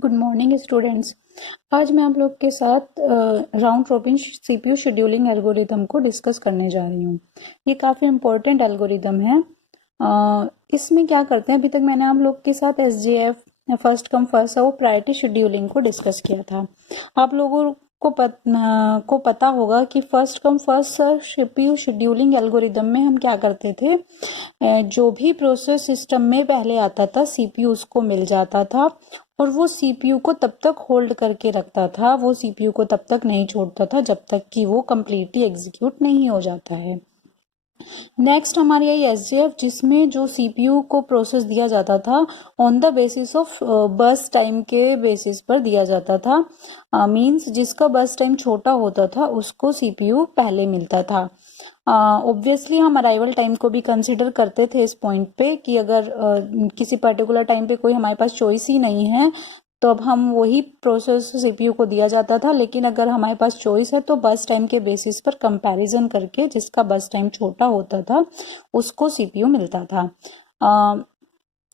Good morning students. आज मैं आप लोग के साथ round robin CPU scheduling algorithm को डिस्कस करने जा रही हूँ। ये काफ़ी इम्पोर्टेंट एल्गोरिदम है। इसमें क्या करते हैं, अभी तक मैंने आप लोग के साथ SJF first come first serve priority scheduling को डिस्कस किया था। आप लोगों को पता होगा कि first come first serve CPU scheduling algorithm में हम क्या करते थे, जो भी प्रोसेस सिस्टम में पहले आता था सीपीयू उसको मिल जाता था और वो सीपीयू को तब तक होल्ड करके रखता था, वो सीपीयू को तब तक नहीं छोड़ता था जब तक कि वो कम्प्लीटली एग्जीक्यूट नहीं हो जाता है। नेक्स्ट हमारी आई एसजेएफ, जिसमें जो सीपीयू को प्रोसेस दिया जाता था on the basis of burst time के बेसिस पर दिया जाता था। मींस जिसका बर्स्ट टाइम छोटा होता था उसको सीपीयू पहले मिलता था। ऑब्वियसली हम अराइवल टाइम को भी कंसिडर करते थे इस पॉइंट पे कि अगर किसी पर्टिकुलर टाइम पे कोई हमारे पास चॉइस ही नहीं है तो अब हम वही प्रोसेस सीपीयू को दिया जाता था, लेकिन अगर हमारे पास चॉइस है तो बस टाइम के बेसिस पर कंपैरिजन करके जिसका बस टाइम छोटा होता था उसको सीपीयू मिलता था।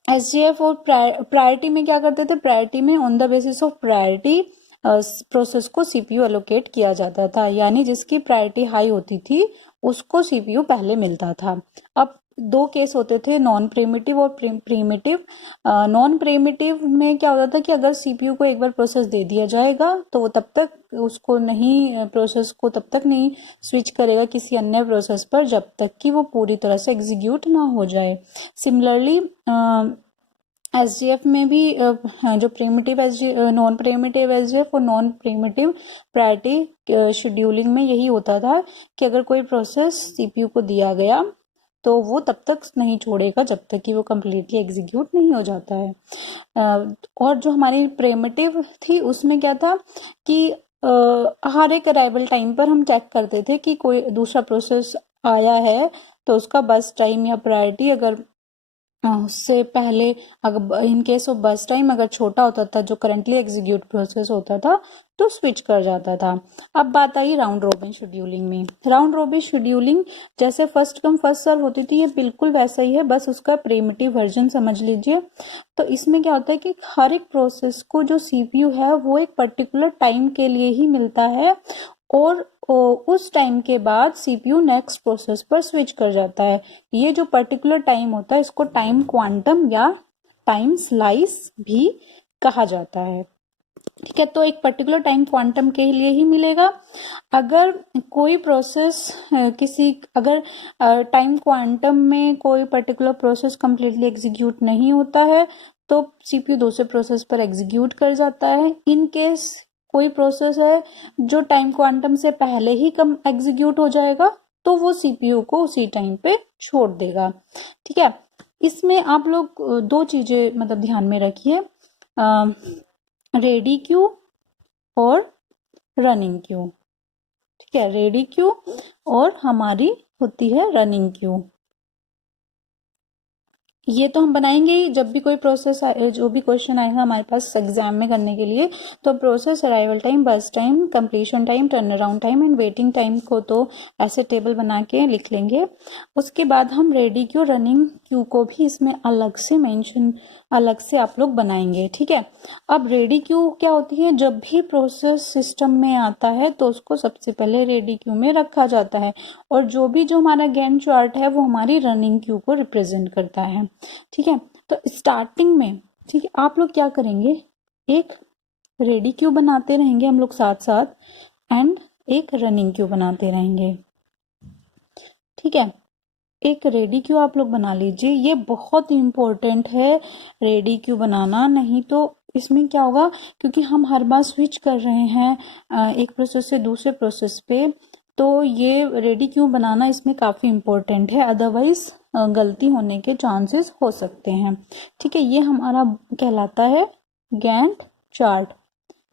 एसजीएफ और प्रायोरिटी में क्या करते थे, प्रायोरिटी में on the basis of priority process को सीपीयू एलोकेट किया जाता था, यानी जिसकी प्रायोरिटी हाई होती थी उसको सीपीयू पहले मिलता था। अब दो केस होते थे, नॉन प्रिमिटिव और प्रीमिटिव। नॉन प्रिमिटिव में क्या होता था कि अगर सीपीयू को एक बार प्रोसेस दे दिया जाएगा तो वो तब तक उसको नहीं, प्रोसेस को तब तक नहीं स्विच करेगा किसी अन्य प्रोसेस पर जब तक कि वो पूरी तरह से एग्जीक्यूट ना हो जाए। सिमिलरली एसजीएफ में भी जो प्रिमिटिव नॉन प्रिमिटिव एसजीएफ और नॉन प्रिमिटिव प्रायोरिटी शेड्यूलिंग में यही होता था कि अगर कोई प्रोसेस सीपीयू को दिया गया तो वो तब तक नहीं छोड़ेगा जब तक कि वो कम्प्लीटली एग्जीक्यूट नहीं हो जाता है। और जो हमारी प्रिमिटिव थी उसमें क्या था कि हर एक अराइवल टाइम पर हम चेक करते थे कि कोई दूसरा प्रोसेस आया है तो उसका बस टाइम या प्रायोरिटी अगर उससे पहले, अगर इन केस ऑफ बस टाइम अगर छोटा होता था जो करंटली एग्जीक्यूट प्रोसेस होता था तो स्विच कर जाता था। अब बात आई राउंड रोबिन शेड्यूलिंग में। राउंड रोबिन शेड्यूलिंग जैसे फर्स्ट कम फर्स्ट सर्व होती थी, ये बिल्कुल वैसा ही है, बस उसका प्रिमिटिव वर्जन समझ लीजिए। तो इसमें क्या होता है कि हर एक प्रोसेस को जो सीपीयू है वो एक पर्टिकुलर टाइम के लिए ही मिलता है और उस टाइम के बाद सीपीयू नेक्स्ट प्रोसेस पर स्विच कर जाता है। ये जो पर्टिकुलर टाइम होता है इसको टाइम क्वांटम या टाइम स्लाइस भी कहा जाता है। ठीक है, तो एक पर्टिकुलर टाइम क्वांटम के लिए ही मिलेगा। अगर कोई प्रोसेस अगर टाइम क्वांटम में कोई पर्टिकुलर प्रोसेस कंप्लीटली एग्जीक्यूट नहीं होता है तो सीपीयू दूसरे प्रोसेस पर एग्जीक्यूट कर जाता है। इन केस कोई प्रोसेस है जो टाइम क्वांटम से पहले ही कम एग्जीक्यूट हो जाएगा तो वो सीपीयू को उसी टाइम पे छोड़ देगा। ठीक है, इसमें आप लोग दो चीजें मतलब ध्यान में रखिए, रेडी क्यू और रनिंग क्यू। ठीक है, रेडी क्यू और हमारी होती है रनिंग क्यू। ये तो हम बनाएंगे ही जब भी कोई प्रोसेस जो भी क्वेश्चन आएगा हमारे पास एग्जाम में करने के लिए। तो प्रोसेस, अराइवल टाइम, बस time, completion time, turn around time and waiting time को तो ऐसे टेबल बना के लिख लेंगे। उसके बाद हम रेडी क्यू, रनिंग क्यू को भी इसमें अलग से मेंशन, अलग से आप लोग बनाएंगे। ठीक है, अब रेडी क्यू क्या होती है, जब भी प्रोसेस सिस्टम में आता है तो उसको सबसे पहले रेडी क्यू में रखा जाता है और जो हमारा गैंट चार्ट है वो हमारी रनिंग क्यू को रिप्रेजेंट करता है। ठीक है, तो स्टार्टिंग में, ठीक है, आप लोग क्या करेंगे, एक रेडी क्यू बनाते रहेंगे हम लोग साथ साथ एंड एक रनिंग क्यू बनाते रहेंगे। ठीक है, एक रेडी क्यू आप लोग बना लीजिए, ये बहुत इंपॉर्टेंट है रेडी क्यू बनाना, नहीं तो इसमें क्या होगा, क्योंकि हम हर बार स्विच कर रहे हैं एक प्रोसेस से दूसरे प्रोसेस पे, तो ये रेडी क्यू बनाना इसमें काफी इंपॉर्टेंट है, अदरवाइज गलती होने के चांसेस हो सकते हैं। ठीक है, ये हमारा कहलाता है गैंट चार्ट।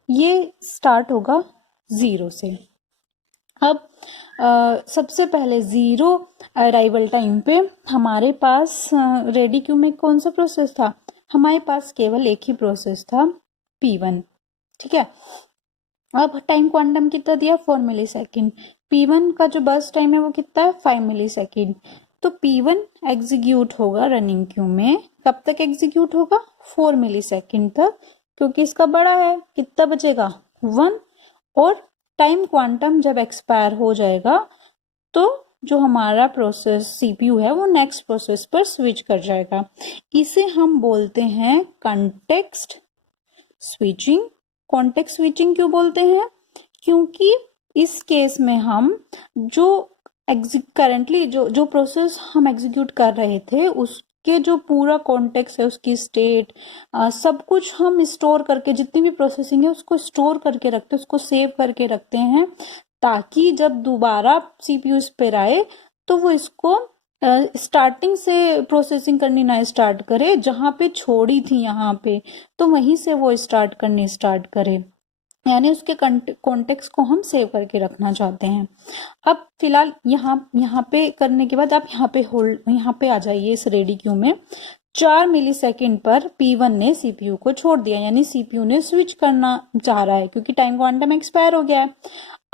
ये स्टार्ट होगा 0 से। अब सबसे पहले 0 अराइवल टाइम पे हमारे पास रेडी क्यू में कौन सा प्रोसेस था, हमारे पास केवल एक ही प्रोसेस था, P1। ठीक है, अब टाइम क्वांटम कितना दिया, 4 मिली सेकेंड। P1 का जो बस टाइम है वो कितना है, 5 मिली सेकेंड। तो P1 एग्जीक्यूट होगा रनिंग क्यू में, कब तक एग्जीक्यूट होगा, 4 मिली सेकेंड तक। क्योंकि इसका बड़ा है, कितना बचेगा 1। और टाइम क्वांटम जब एक्सपायर हो जाएगा तो जो हमारा प्रोसेस सीपीयू है वो नेक्स्ट प्रोसेस पर स्विच कर जाएगा। इसे हम बोलते हैं कॉन्टेक्स्ट स्विचिंग। कॉन्टेक्स्ट स्विचिंग क्यों बोलते हैं? क्योंकि इस केस में हम जो करंटली जो प्रोसेस हम एग्जीक्यूट कर रहे थे उसके जो पूरा कॉन्टेक्स्ट है, उसकी स्टेट, सब कुछ हम स्टोर करके, जितनी भी प्रोसेसिंग है उसको स्टोर करके रखते हैं, उसको सेव करके रखते हैं, ताकि जब दोबारा सीपीयू इस पर आए तो वो इसको स्टार्टिंग से प्रोसेसिंग करनी ना स्टार्ट करे, जहां पे छोड़ी थी यहाँ पे तो वहीं से वो स्टार्ट करनी स्टार्ट करे, यानी उसके कॉन्टेक्स्ट को हम सेव करके रखना चाहते हैं। अब फिलहाल यहाँ पे करने के बाद आप यहाँ पे आ जाइए इस रेडी क्यू में। 4 मिलीसेकंड पर P1 ने सीपीयू को छोड़ दिया, यानी सीपीयू ने स्विच करना चाह रहा है क्योंकि टाइम क्वांटम एक्सपायर हो गया है।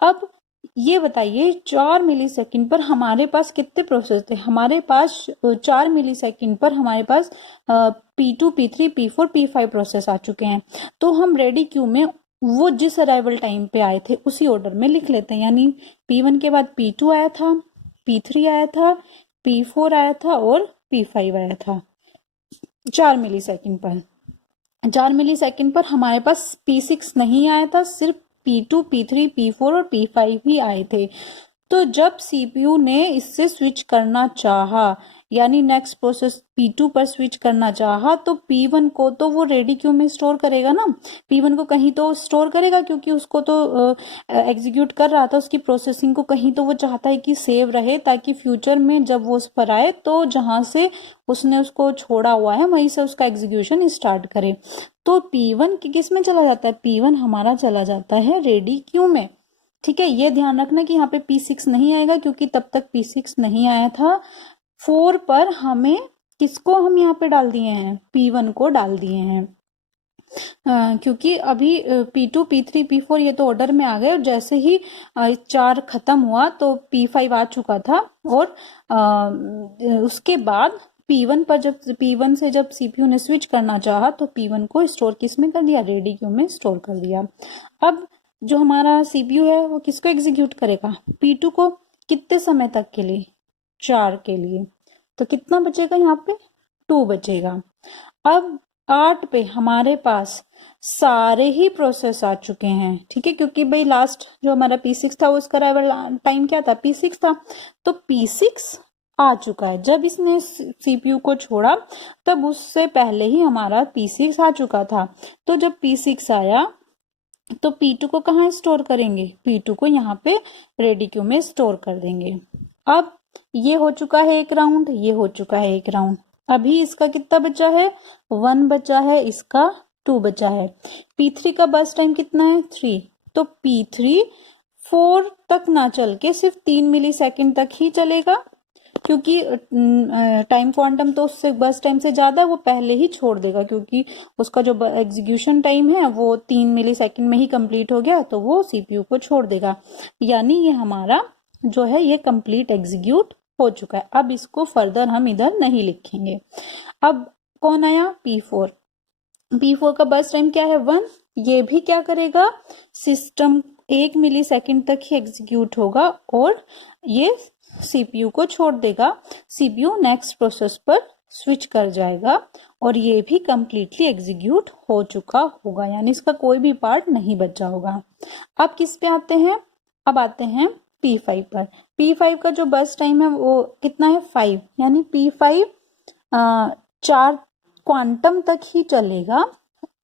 अब ये बताइए 4 मिलीसेकंड पर हमारे पास कितने प्रोसेस थे? हमारे पास 4 मिलीसेकंड पर हमारे पास P2, P3, P4, P5 process आ चुके हैं। तो हम रेडी क्यू में वो जिस अराइवल टाइम पे आए थे उसी ऑर्डर में लिख लेते हैं, यानी P1 के बाद P2 आया था, P3 आया था, P4 आया था और P5 आया था 4 मिलीसेकंड पर। 4 मिलीसेकंड पर हमारे पास P6 नहीं आया था, सिर्फ P2, P3, P4 और P5 ही आए थे। तो जब सीपीयू ने इससे स्विच करना चाहा, यानी नेक्स्ट प्रोसेस P2 पर स्विच करना चाहा, तो P1 को तो वो रेडी क्यू में स्टोर करेगा ना, P1 को कहीं तो स्टोर करेगा क्योंकि उसको तो एग्जीक्यूट कर रहा था, उसकी प्रोसेसिंग को कहीं तो वो चाहता है कि सेव रहे, ताकि फ्यूचर में जब वो उस पर आए तो जहां से उसने उसको छोड़ा हुआ है वहीं से उसका एग्जीक्यूशन स्टार्ट करे। तो P1 किस में चला जाता है? P1 हमारा चला जाता है रेडी क्यू में। ठीक है, ये ध्यान रखना कि यहाँ पे P6 नहीं आएगा क्योंकि तब तक P6 नहीं आया था। 4 पर हमें किसको हम यहाँ पे डाल दिए हैं? P1 को डाल दिए हैं, क्योंकि अभी P2, P3, P4 ये तो ऑर्डर में आ गए, और जैसे ही 4 खत्म हुआ तो P5 आ चुका था, और उसके बाद P1 पर P1 से जब सीपीयू ने स्विच करना चाहा तो P1 को स्टोर किस में कर दिया? रेडी क्यू में स्टोर कर दिया। अब जो हमारा सीपीयू है वो किसको एग्जीक्यूट करेगा? P2 को। कितने समय तक के लिए? 4 के लिए। तो कितना बचेगा यहाँ पे? 2 बचेगा। अब 8 पे हमारे पास सारे ही प्रोसेस आ चुके हैं, ठीक है, क्योंकि भाई लास्ट जो हमारा P6 था उसका अराइवल टाइम क्या था? P6 था। तो P6 आ चुका है। जब इसने सीपीयू को छोड़ा तब उससे पहले ही हमारा P6 आ चुका था। तो जब P6 आया तो P2 को कहाँ स्टोर करेंगे? P2 को यहाँ पे रेडी क्यू में स्टोर कर देंगे। अब ये हो चुका है एक राउंड, ये हो चुका है एक राउंड। अभी इसका कितना बचा है? 1 बचा है, इसका 2 बचा है। P3 का बस टाइम कितना है? 3। तो P3 4 तक ना चल के सिर्फ 3 मिलीसेकंड तक ही चलेगा, क्योंकि टाइम क्वांटम तो उससे बस टाइम से ज्यादा वो पहले ही छोड़ देगा, क्योंकि उसका जो एग्जीक्यूशन टाइम है वो 3 मिलीसेकंड में ही कंप्लीट हो गया, तो वो सीपीयू को छोड़ देगा। यानी ये हमारा जो है ये कंप्लीट एग्जीक्यूट हो चुका है। अब इसको फर्दर हम इधर नहीं लिखेंगे। अब कौन आया? P4। P4 का बस टाइम क्या है? 1। ये भी क्या करेगा? सिस्टम 1 मिलीसेकंड तक ही एग्जीक्यूट होगा और ये सीपीयू को छोड़ देगा। सीपीयू नेक्स्ट प्रोसेस पर स्विच कर जाएगा और ये भी कंप्लीटली एग्जीक्यूट हो चुका होगा, यानी इसका कोई भी पार्ट नहीं बचा होगा। अब किस पे आते हैं? अब आते हैं P5 पर। P5 का जो बस टाइम है वो कितना है? 5। यानी P5 4 क्वांटम तक ही चलेगा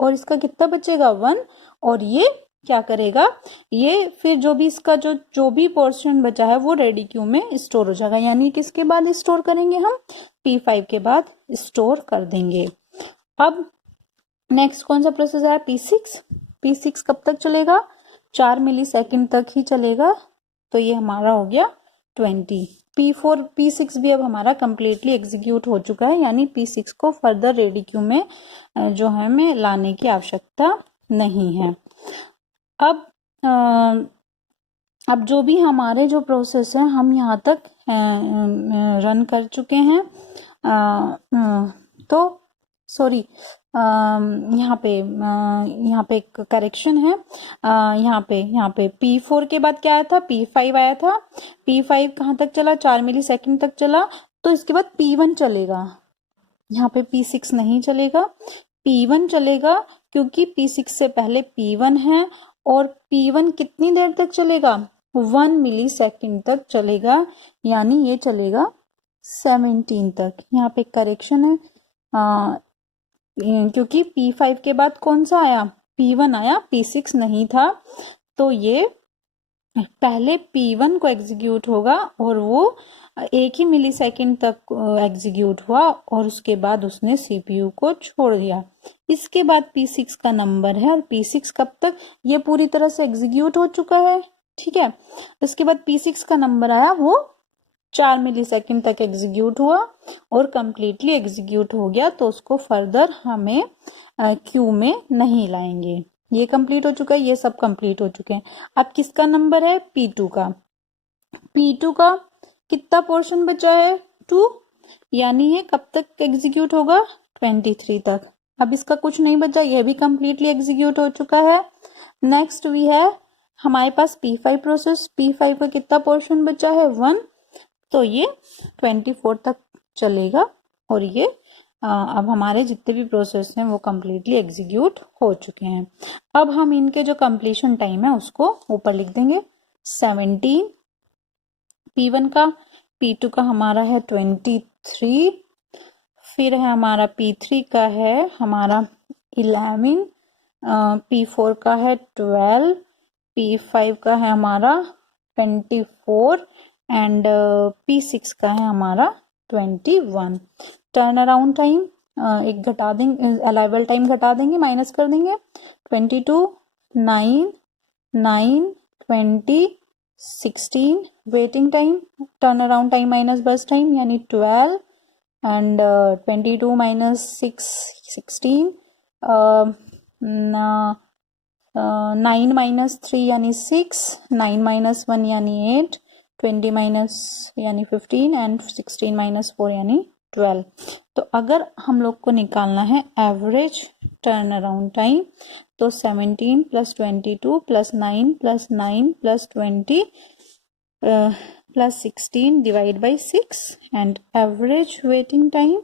और इसका कितना बचेगा? 1। और ये क्या करेगा? ये फिर जो भी इसका जो भी पोर्शन बचा है वो रेडी क्यू में स्टोर हो जाएगा। यानी किसके बाद स्टोर करेंगे हम? P5 के बाद स्टोर कर देंगे। अब नेक्स्ट कौन सा प्रोसेस है? P6। P6 कब तक चलेगा? 4 मिलीसेकंड तक ही चलेगा, तो ये हमारा हो गया 20। P6 भी अब हमारा कंप्लीटली एग्जीक्यूट हो चुका है, यानी P6 को फर्दर रेडी क्यू में जो है हमें लाने की आवश्यकता नहीं है। अब जो भी हमारे जो प्रोसेस है हम यहाँ तक रन कर चुके हैं। तो सॉरी, यहाँ पे एक करेक्शन है। यहाँ पे P4 के बाद क्या आया था, P5 आया था। P5 कहाँ तक चला, 4 मिली सेकेंड तक चला, तो इसके बाद P1 चलेगा। यहाँ पे P6 नहीं चलेगा, P1 चलेगा, क्योंकि P6 से पहले P1 है। और P1 कितनी देर तक चलेगा, 1 मिली सेकेंड तक चलेगा, यानी ये चलेगा 17 तक। यहाँ पे करेक्शन है, क्योंकि P5 के बाद कौन सा आया, P1 आया, P6 नहीं था। तो ये पहले P1 को एग्जीक्यूट होगा और वो 1 ही मिली सेकेंड तक एग्जीक्यूट हुआ, और उसके बाद उसने CPU को छोड़ दिया। इसके बाद P6 का नंबर है, और P6 कब तक, ये पूरी तरह से एग्जीक्यूट हो चुका है, ठीक है। उसके बाद P6 का नंबर आया, वो 4 मिली सेकेंड तक एग्जीक्यूट हुआ और कंप्लीटली एग्जीक्यूट हो गया, तो उसको फर्दर हमें क्यू में नहीं लाएंगे। ये कंप्लीट हो चुका है, ये सब कंप्लीट हो चुके हैं। अब किसका नंबर है, P2 का। P2 का कितना पोर्शन बचा है, 2, यानी ये कब तक एग्जीक्यूट होगा, 23 तक। अब इसका कुछ नहीं बचा, ये भी कंप्लीटली एग्जीक्यूट हो चुका है। नेक्स्ट भी है हमारे पास P5 प्रोसेस। P5 का कितना पोर्शन बचा है, 1, तो ये 24 तक चलेगा, और ये अब हमारे जितने भी प्रोसेस हैं वो कम्प्लीटली एग्जीक्यूट हो चुके हैं। अब हम इनके जो कंप्लीशन टाइम है उसको ऊपर लिख देंगे, 17 P1 का, P2 का हमारा है 23, फिर है हमारा P3 का है हमारा 11, P4 का है 12, P5 का है हमारा 24 एंड P6 का है हमारा 21। टर्न अराउंड टाइम एक घटा देंगे, अलाइवल टाइम घटा देंगे, माइनस कर देंगे, 22, 9, 9, 20, 16। Waiting time, turn around time minus बस टाइम यानी 12 एंड 22 माइनस 6, 16, 9 माइनस 3 यानी 6, 9 माइनस 1 यानी 8, 20 माइनस यानी 15 एंड 16 माइनस 4 यानी 12। तो अगर हम लोग को निकालना है एवरेज टर्न अराउंड टाइम, तो 17 plus 22 plus 9 plus 9 plus 20 plus 16 divide by 6 and average waiting time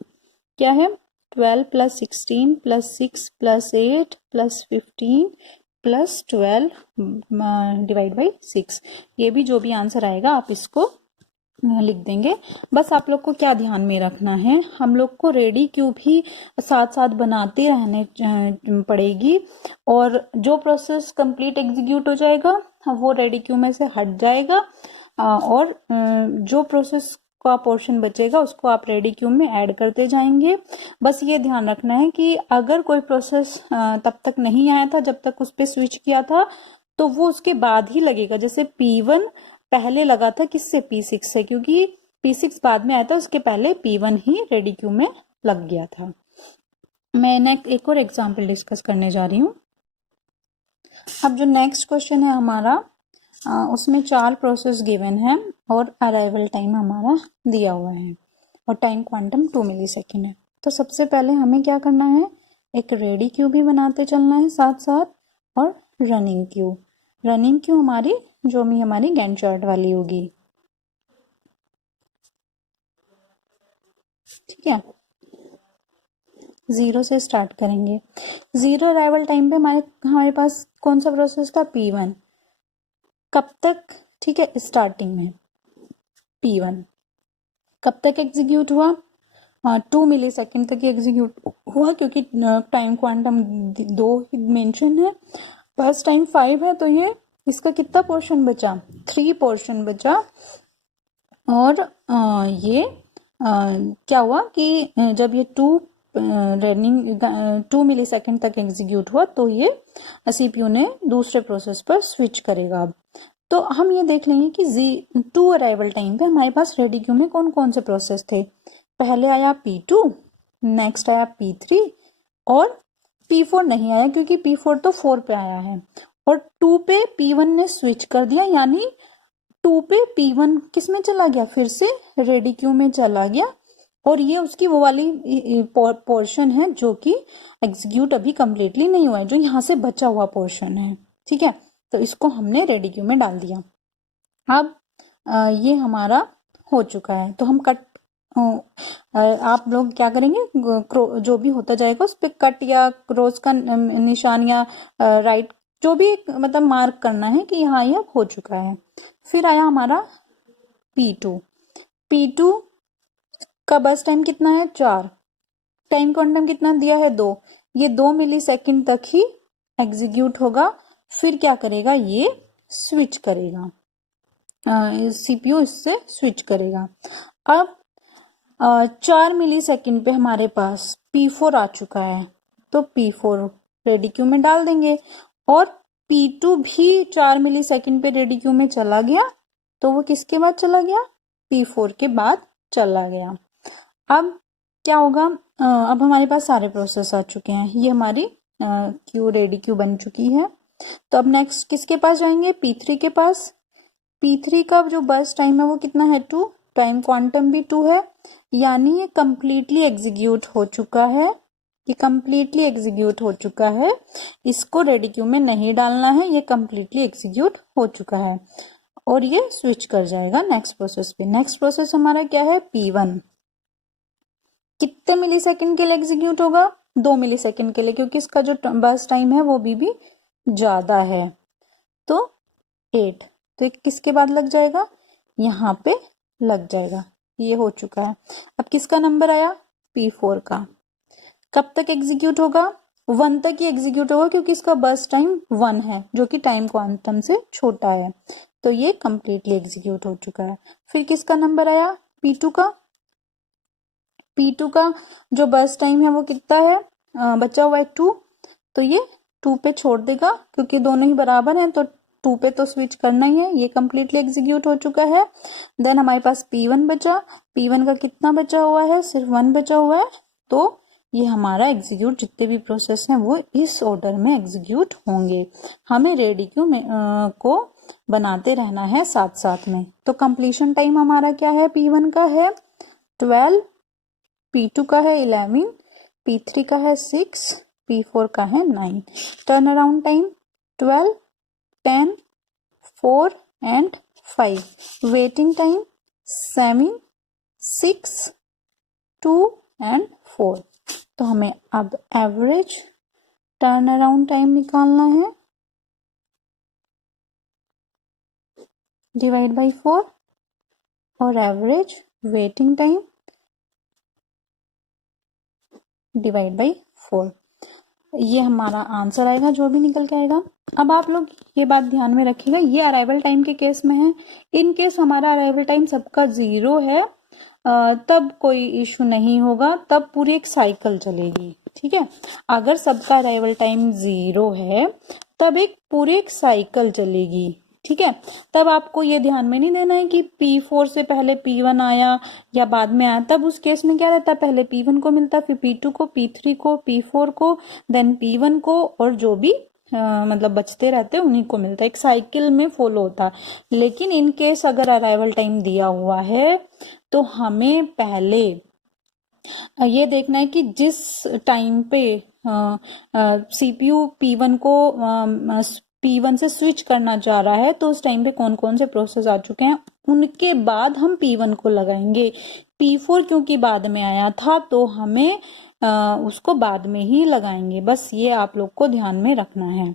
क्या है, 12 plus 16 plus 6 plus 8 plus 15 plus 12 divide by 6। ये भी जो भी आंसर आएगा आप इसको लिख देंगे। बस आप लोग को क्या ध्यान में रखना है, हम लोग को रेडी क्यू भी साथ साथ बनाते रहने पड़ेगी, और जो प्रोसेस कंप्लीट एग्जीक्यूट हो जाएगा वो रेडी क्यू में से हट जाएगा, और जो प्रोसेस का पोर्शन बचेगा उसको आप रेडी क्यू में ऐड करते जाएंगे। बस ये ध्यान रखना है कि अगर कोई प्रोसेस तब तक नहीं आया था जब तक उस पर स्विच किया था, तो वो उसके बाद ही लगेगा। जैसे P1 पहले लगा था किससे, P6 से, क्योंकि P6 बाद में आया था, उसके पहले P1 ही रेडी क्यू में लग गया था। मैं एक और एग्जाम्पल डिस्कस करने जा रही हूँ। अब जो नेक्स्ट क्वेश्चन है हमारा, उसमें 4 प्रोसेस गिवन है और अराइवल टाइम हमारा दिया हुआ है और टाइम क्वांटम 2 मिली सेकेंड है। तो सबसे पहले हमें क्या करना है, एक रेडी क्यू भी बनाते चलना है साथ साथ, और रनिंग क्यू। रनिंग क्यू हमारी जो भी हमारी गैंट चार्ट वाली होगी, ठीक है। 0 से स्टार्ट करेंगे। 0 अराइवल टाइम पे हमारे पास कौन सा प्रोसेस था, P1। कब तक, ठीक है, स्टार्टिंग में P1 कब तक एग्जीक्यूट हुआ, 2 मिली सेकेंड तक एग्जीक्यूट हुआ, क्योंकि टाइम क्वांटम 2 मेंशन है, फर्स्ट टाइम 5 है, तो ये इसका कितना पोर्शन बचा, 3 पोर्शन बचा। और ये क्या हुआ कि जब ये 2 मिली सेकेंड तक एग्जीक्यूट हुआ, तो ये CPU ने दूसरे प्रोसेस पर स्विच करेगा। अब तो हम ये देख लेंगे कि 2 अराइवल टाइम पे हमारे पास रेडी क्यू में कौन कौन से प्रोसेस थे। पहले आया P2, नेक्स्ट आया P3, और P4 नहीं आया क्योंकि P4 तो 4 पे आया है, और 2 पे P1 ने स्विच कर दिया, यानी 2 पे P1 किस में चला गया, फिर से रेडी क्यू में चला गया, और ये उसकी वो वाली पोर्शन है जो कि एग्जीक्यूट अभी कंप्लीटली नहीं हुआ है, जो यहाँ से बचा हुआ पोर्शन है। ठीक है, तो इसको हमने रेडी क्यू में डाल दिया। अब ये हमारा हो चुका है, तो हम कट आप लोग क्या करेंगे, जो भी होता जाएगा उस पर कट या क्रॉस का निशान या राइट जो भी मतलब मार्क करना है कि हाँ ये हो चुका है। फिर आया हमारा P2। P2 का बस टाइम कितना है 4, टाइम क्वांटम कितना दिया है 2, ये 2 मिली सेकेंड तक ही एग्जीक्यूट होगा। फिर क्या करेगा, ये स्विच करेगा, सीपीयू इससे स्विच करेगा। अब 4 मिली सेकेंड पे हमारे पास P4 आ चुका है, तो P4 रेडी क्यू में डाल देंगे और P2 भी 4 मिली सेकेंड पे रेडी क्यू में चला गया, तो वो किसके बाद चला गया, P4 के बाद चला गया। अब क्या होगा, अब हमारे पास सारे प्रोसेस आ चुके हैं, ये हमारी क्यू रेडी क्यू बन चुकी है। तो अब नेक्स्ट किसके पास जाएंगे, P3 के पास। P3 का जो बस टाइम है वो कितना है 2, टाइम क्वांटम भी 2 है, यानी ये कंप्लीटली एग्जीक्यूट हो चुका है, ये कंप्लीटली एग्जीक्यूट हो चुका है, इसको रेडी क्यू में नहीं डालना है, ये कंप्लीटली एग्जीक्यूट हो चुका है और ये स्विच कर जाएगा नेक्स्ट प्रोसेस पे। नेक्स्ट प्रोसेस हमारा क्या है, P1। कितने मिली सेकेंड के लिए एग्जीक्यूट होगा, 2 मिली सेकेंड के लिए, क्योंकि इसका जो बस टाइम है वो भी ज्यादा है, तो 8। तो किसके बाद लग जाएगा, यहाँ पे लग जाएगा, ये हो चुका है। अब किसका नंबर आया, P4 का। कब तक एग्जीक्यूट होगा, 1 तक ही एग्जीक्यूट होगा, क्योंकि इसका बस टाइम 1 है जो कि टाइम क्वांटम से छोटा है, तो ये कंप्लीटली एग्जीक्यूट हो चुका है। फिर किसका नंबर आया, P2 का। P2 का जो बस टाइम है वो कितना है, बचा हुआ है 2, तो ये 2 पे छोड़ देगा, क्योंकि दोनों ही बराबर हैं, तो 2 पे तो स्विच करना ही है, ये कंप्लीटली एग्जीक्यूट हो चुका है। देन हमारे पास P1 बचा, P1 का कितना बचा हुआ है, सिर्फ 1 बचा हुआ है, तो ये हमारा एग्जीक्यूट जितने भी प्रोसेस हैं वो इस ऑर्डर में एग्जीक्यूट होंगे। हमें रेडी क्यू में को बनाते रहना है साथ साथ में। तो कंप्लीशन टाइम हमारा क्या है, P1 का है 12, P2 का है 11, P3 का है 6, P4 का है 9। Turn around time 12, 10, 4 and 5। Waiting time 7, 6, 2 and 4। तो हमें अब एवरेज टर्न अराउंड टाइम निकालना है, डिवाइड बाय 4 और average waiting time divide by 4। ये हमारा आंसर आएगा जो भी निकल के आएगा। अब आप लोग ये बात ध्यान में रखिएगा, ये अराइवल टाइम के केस में है। इन केस हमारा अराइवल टाइम सबका 0 है, तब कोई इशू नहीं होगा, तब पूरी एक साइकिल चलेगी। ठीक है, अगर सबका अराइवल टाइम 0 है तब पूरी एक साइकिल चलेगी। ठीक है, तब आपको ये ध्यान में नहीं देना है कि P4 से पहले P1 आया या बाद में आया। तब उस केस में क्या रहता है, पहले P1 को मिलता, फिर P2 को, P3 को, P4 को, देन P1 को, और जो भी मतलब बचते रहते हैं उन्हीं को मिलता है। एक साइकिल में फॉलो होता है। लेकिन इन केस अगर अराइवल टाइम दिया हुआ है तो हमें पहले ये देखना है कि जिस टाइम पे सीपीयू P1 को P1 से स्विच करना चाह रहा है, तो उस टाइम पे कौन कौन से प्रोसेस आ चुके हैं, उनके बाद हम P1 को लगाएंगे। P4 क्योंकि बाद में आया था तो हमें उसको बाद में ही लगाएंगे। बस ये आप लोग को ध्यान में रखना है।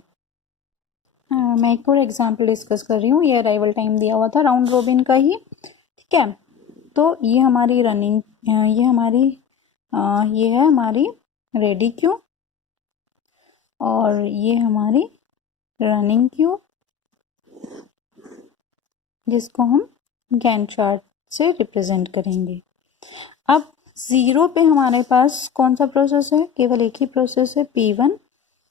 मैं एक और एग्जाम्पल डिस्कस कर रही हूँ। ये अराइवल टाइम दिया हुआ था राउंड रोबिन का ही। ठीक है, तो ये हमारी रनिंग, ये है हमारी रेडी क्यू और ये हमारी रनिंग क्यू, जिसको हम गैंट चार्ट से रिप्रेजेंट करेंगे। अब 0 पे हमारे पास कौन सा प्रोसेस है, केवल एक ही प्रोसेस है P1।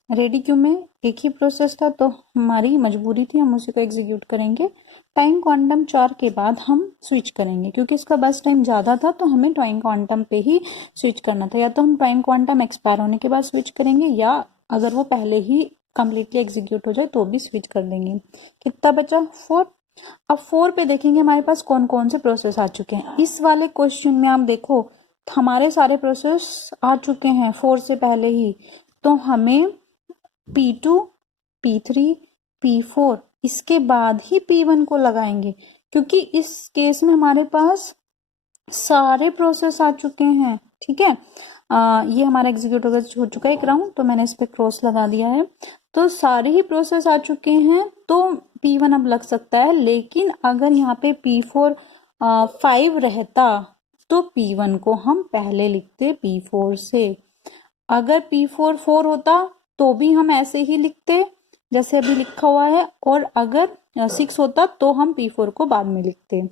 रेडी क्यू में एक ही प्रोसेस था तो हमारी मजबूरी थी, हम उसी को एग्जीक्यूट करेंगे। टाइम क्वांटम 4 के बाद हम स्विच करेंगे, क्योंकि इसका बस टाइम ज़्यादा था तो हमें टाइम क्वांटम पे ही स्विच करना था। या तो हम टाइम क्वांटम एक्सपायर होने के बाद स्विच करेंगे, या अगर वो पहले ही कंप्लीटली एग्जीक्यूट हो जाए तो भी स्विच कर देंगे। कितना बचा, 4। अब 4 पे देखेंगे हमारे पास कौन कौन से प्रोसेस आ चुके हैं। इस वाले क्वेश्चन में आप देखो हमारे सारे प्रोसेस आ चुके हैं 4 से पहले ही, तो हमें P2, P3, P4 इसके बाद ही P1 को लगाएंगे, क्योंकि इस केस में हमारे पास सारे प्रोसेस आ चुके हैं। ठीक है, ये हमारा एग्जीक्यूट हो चुका है एक राउंड, तो मैंने इस पे क्रॉस लगा दिया है। तो सारे ही प्रोसेस आ चुके हैं, तो P1 अब लग सकता है। लेकिन अगर यहाँ पे P4 5 रहता तो P1 को हम पहले लिखते P4 से। अगर P4 4 होता तो भी हम ऐसे ही लिखते जैसे अभी लिखा हुआ है, और अगर 6 होता तो हम P4 को बाद में लिखते।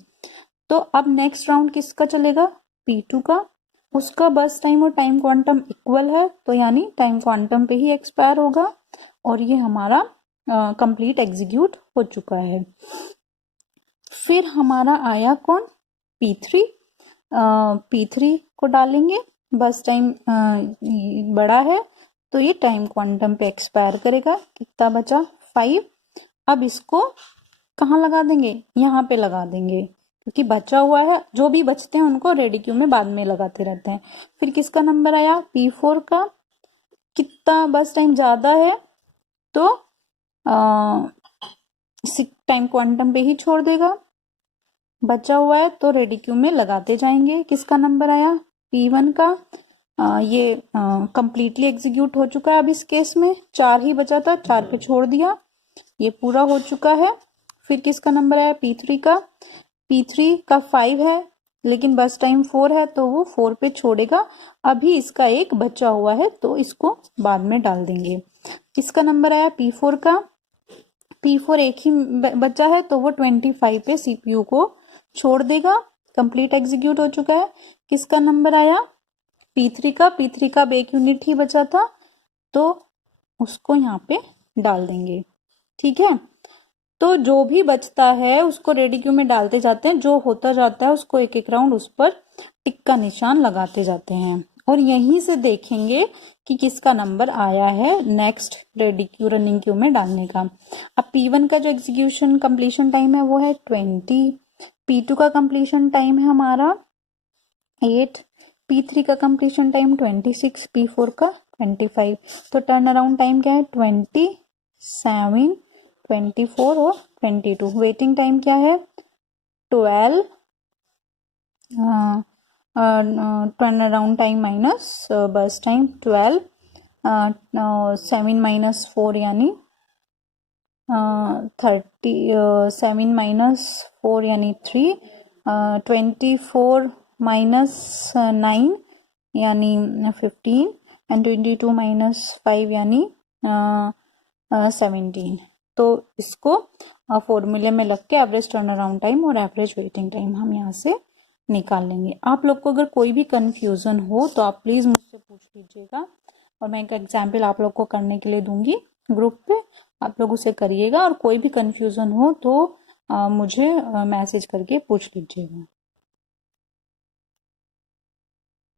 तो अब नेक्स्ट राउंड किसका चलेगा? P2 का। उसका बस टाइम और टाइम क्वांटम इक्वल है, तो यानी टाइम क्वांटम पे ही एक्सपायर होगा, और ये हमारा कंप्लीट एग्जीक्यूट हो चुका है। फिर हमारा आया कौन? P3। P3 को डालेंगे, बस टाइम बड़ा है तो ये टाइम क्वांटम पे एक्सपायर करेगा। कितना बचा? 5। अब इसको कहाँ लगा देंगे? यहाँ पे लगा देंगे, क्योंकि बचा हुआ है। जो भी बचते हैं उनको रेडी क्यू में बाद में लगाते रहते हैं। फिर किसका नंबर आया? P4 का। कितना बस टाइम ज्यादा है तो टाइम क्वांटम पे ही छोड़ देगा। बचा हुआ है तो रेडी क्यू में लगाते जाएंगे। किसका नंबर आया? P1 का। ये कंप्लीटली एग्जीक्यूट हो चुका है। अब इस केस में 4 ही बचा था, 4 पे छोड़ दिया, ये पूरा हो चुका है। फिर किसका नंबर आया? P3 का। P3 का 5 है, लेकिन बस टाइम 4 है तो वो 4 पे छोड़ेगा। अभी इसका एक बचा हुआ है तो इसको बाद में डाल देंगे। किसका नंबर आया? P4 का। P4 एक ही बचा है तो वो 25 पे CPU को छोड़ देगा। कंप्लीट एग्जीक्यूट हो चुका है। किसका नंबर आया? P3 का। P3 का अब एक यूनिट ही बचा था तो उसको यहाँ पे डाल देंगे। ठीक है, तो जो भी बचता है उसको रेडी क्यू में डालते जाते हैं। जो होता जाता है उसको एक एक राउंड उस पर टिक का निशान लगाते जाते हैं, और यहीं से देखेंगे कि किसका नंबर आया है next ready queue running queue में डालने का। अब P1 का जो एग्जीक्यूशन कंप्लीशन टाइम है वो है 20। P2 का कंप्लीशन टाइम है हमारा 8। P3 का कंप्लीशन टाइम 26। P4 का 25। तो टर्न अराउंड टाइम क्या है? 27, 24 और 22। वेटिंग टाइम क्या है? 12। टर्न अराउंड टाइम माइनस बस टाइम 12। 7 माइनस 4 यानी 7 माइनस 4 यानी 3। 24 माइनस 9 यानी 15 एंड 22 माइनस 5 यानी 17। तो इसको फॉर्मूले में लग के एवरेज टर्न अराउंड टाइम और एवरेज वेटिंग टाइम हम यहाँ से निकाल लेंगे। आप लोग को अगर कोई भी कंफ्यूजन हो तो आप प्लीज मुझसे पूछ लीजिएगा, और मैं एक एग्जाम्पल आप लोग को करने के लिए दूंगी ग्रुप पे, आप लोग उसे करिएगा। और कोई भी कंफ्यूजन हो तो मुझे मैसेज करके पूछ लीजिएगा।